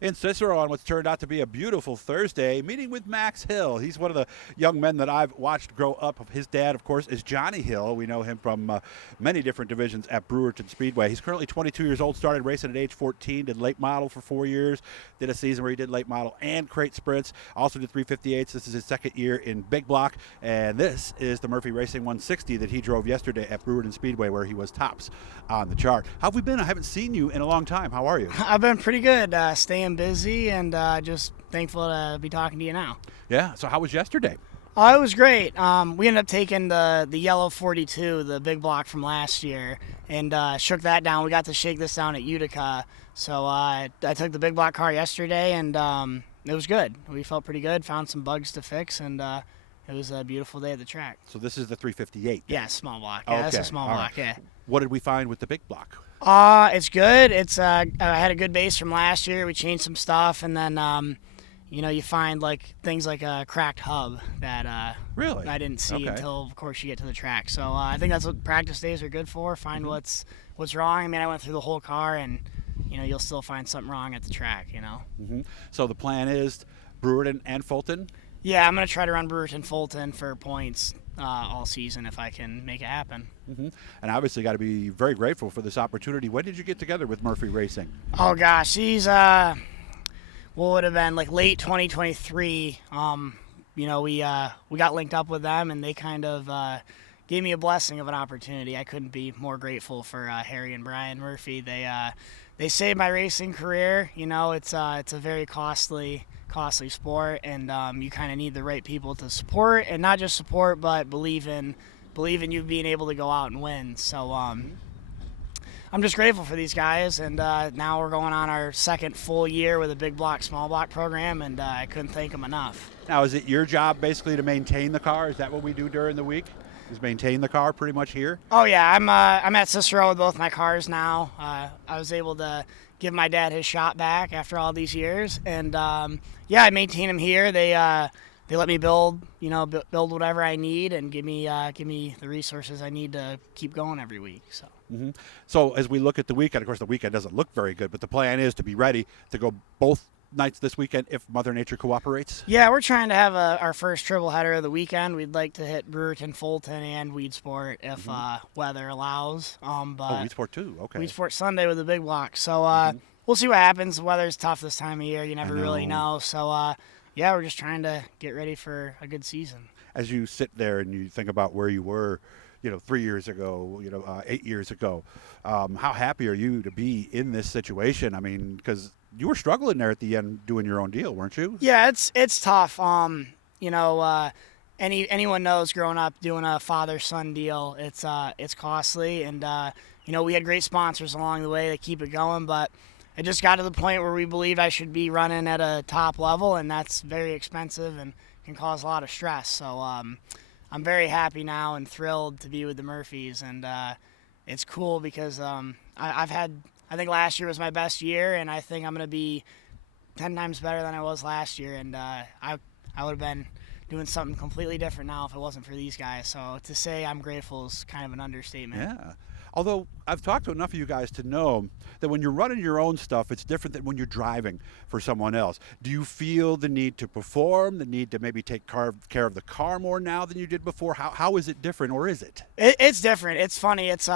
in Cicero on what's turned out to be a beautiful Thursday, meeting with Max Hill. He's one of the young men that I've watched grow up. His dad, of course, is Johnny Hill. We know him from many different divisions at Brewerton Speedway. He's currently 22 years old, started racing at age 14, did late model for 4 years, did a season where he did late model and crate sprints, also did 358s. This is his second year in big block, and this is the Murphy Racing 160 that he drove yesterday at Brewerton Speedway, where he was tops on the chart. How have we been? I haven't seen you in a long time. How are you? I've been pretty good, staying busy, and just thankful to be talking to you now. Yeah, so how was yesterday? Oh, it was great. We ended up taking the yellow 42, the big block from last year, and shook that down. We got to shake this down at Utica. So I took the big block car yesterday, and it was good. We felt pretty good, found some bugs to fix, and it was a beautiful day at the track. So this is the 358? Yeah, small block. Yeah, that's a small block, yeah. What did we find with the big block? It's good. I had a good base from last year. We changed some stuff, and then you find things like a cracked hub that really I didn't see until, of course, you get to the track. So I think that's what practice days are good for. Find what's wrong. I mean, I went through the whole car, and you'll still find something wrong at the track. So the plan is Brewerton and Fulton. Yeah, I'm gonna try to run Brewerton Fulton for points all season if I can make it happen. And obviously got to be very grateful for this opportunity. When did you get together with Murphy Racing? Oh gosh, he's what would have been late 2023. We got linked up with them, and they kind of gave me a blessing of an opportunity. I couldn't be more grateful for Harry and Brian Murphy. They saved my racing career. It's a very costly sport, and you kind of need the right people to support, and not just support, but believe in you being able to go out and win. So I'm just grateful for these guys, and now we're going on our second full year with a big block, small block program, and I couldn't thank them enough. Now, is it your job basically to maintain the car? Is that what we do during the week? Is maintain the car pretty much here? Oh yeah, I'm at Cicero with both my cars now. I was able to give my dad his shot back after all these years, and I maintain him here. They let me build whatever I need, and give me the resources I need to keep going every week. So. So as we look at the weekend, of course the weekend doesn't look very good, but the plan is to be ready to go both nights this weekend if Mother Nature cooperates? Yeah, we're trying to have our first triple header of the weekend. We'd like to hit Brewerton, Fulton, and Weedsport if weather allows. Weedsport too, okay. Weedsport Sunday with a big block. So we'll see what happens. The weather's tough this time of year. You never really know. So, we're just trying to get ready for a good season. As you sit there and you think about where you were 3 years ago, 8 years ago, how happy are you to be in this situation? I mean, because you were struggling there at the end doing your own deal, weren't you? Yeah, it's tough. Anyone knows growing up doing a father-son deal, it's costly, and we had great sponsors along the way to keep it going, but it just got to the point where we believed I should be running at a top level, and that's very expensive and can cause a lot of stress. So I'm very happy now and thrilled to be with the Murphys, and it's cool because I think last year was my best year, and I think I'm going to be 10 times better than I was last year, and I would have been doing something completely different now if it wasn't for these guys. So to say I'm grateful is kind of an understatement. Yeah. Although I've talked to enough of you guys to know that when you're running your own stuff, it's different than when you're driving for someone else. Do you feel the need to perform, the need to maybe take care of the car more now than you did before? How is it different, or is it? It's different. It's funny. It's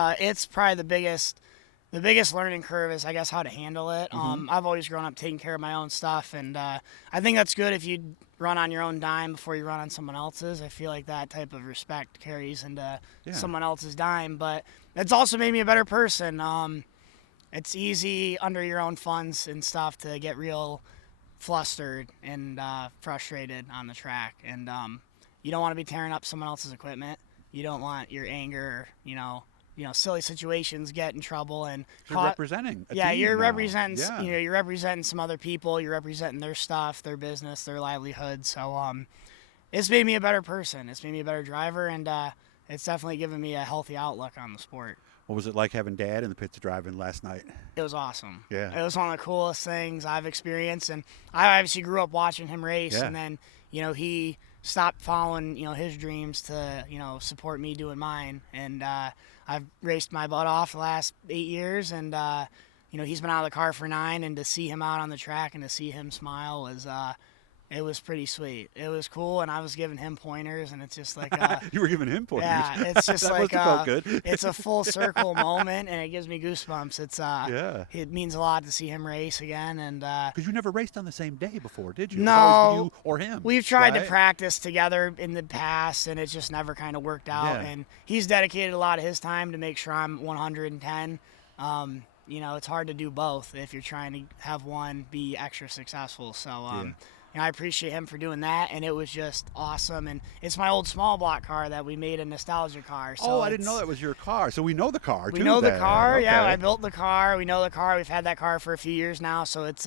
probably the biggest learning curve is, I guess, how to handle it. I've always grown up taking care of my own stuff, and I think that's good if you run on your own dime before you run on someone else's. I feel like that type of respect carries into someone else's dime, but it's also made me a better person. It's easy under your own funds and stuff to get real flustered and frustrated on the track, and you don't want to be tearing up someone else's equipment. You don't want your anger, silly situations get in trouble, and you're representing a team you're now. representing you're representing some other people, you're representing their stuff, their business, their livelihood. So it's made me a better person, it's made me a better driver, and it's definitely given me a healthy outlook on the sport. What was it like having Dad in the pits driving last night? It was awesome. Yeah, it was one of the coolest things I've experienced, and I obviously grew up watching him race, and then he stopped following his dreams to support me doing mine, and I've raced my butt off the last 8 years, and he's been out of the car for 9, and to see him out on the track and to see him smile was it was pretty sweet. It was cool, and I was giving him pointers, and it's just like you were giving him pointers. Yeah, it's just that like must have felt good. It's a full circle moment, and it gives me goosebumps. It's yeah. It means a lot to see him race again, and because you never raced on the same day before, did you? No, it was always you or him. We've tried right? to practice together in the past, and it's just never kind of worked out. Yeah. And he's dedicated a lot of his time to make sure I'm 110. It's hard to do both if you're trying to have one be extra successful. So. I appreciate him for doing that, and it was just awesome. And it's my old small block car that we made a nostalgia car. So I didn't know that was your car. So we know the car, too. We know the car, okay. yeah. I built the car. We know the car. We've had that car for a few years now, so it's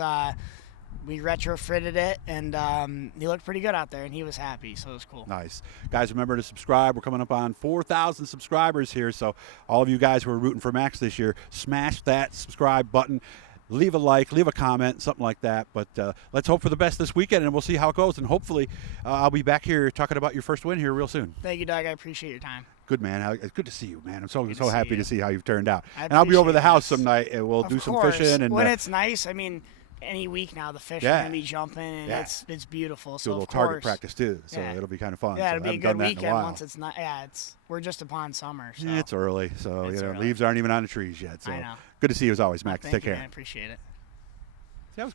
we retrofitted it, and he looked pretty good out there, and he was happy, so it was cool. Nice. Guys, remember to subscribe. We're coming up on 4,000 subscribers here, so all of you guys who are rooting for Max this year, smash that subscribe button. Leave a like, leave a comment, something like that. But let's hope for the best this weekend, and we'll see how it goes. And hopefully I'll be back here talking about your first win here real soon. Thank you, Doug. I appreciate your time. Good, man. It's good to see you, man. I'm so happy to see how you've turned out. And I'll be over the house some night, and we'll do some fishing. And when it's nice, I mean, any week now, the fish are going to be jumping, and it's beautiful. So do a little target practice, too, so it'll be kind of fun. Yeah, so it'll be a good weekend once it's not. Yeah, we're just upon summer. So. It's early, so early. leaves aren't even on the trees yet. So I know. Good to see you as always, Max. Thank Take you, care. Man, I appreciate it.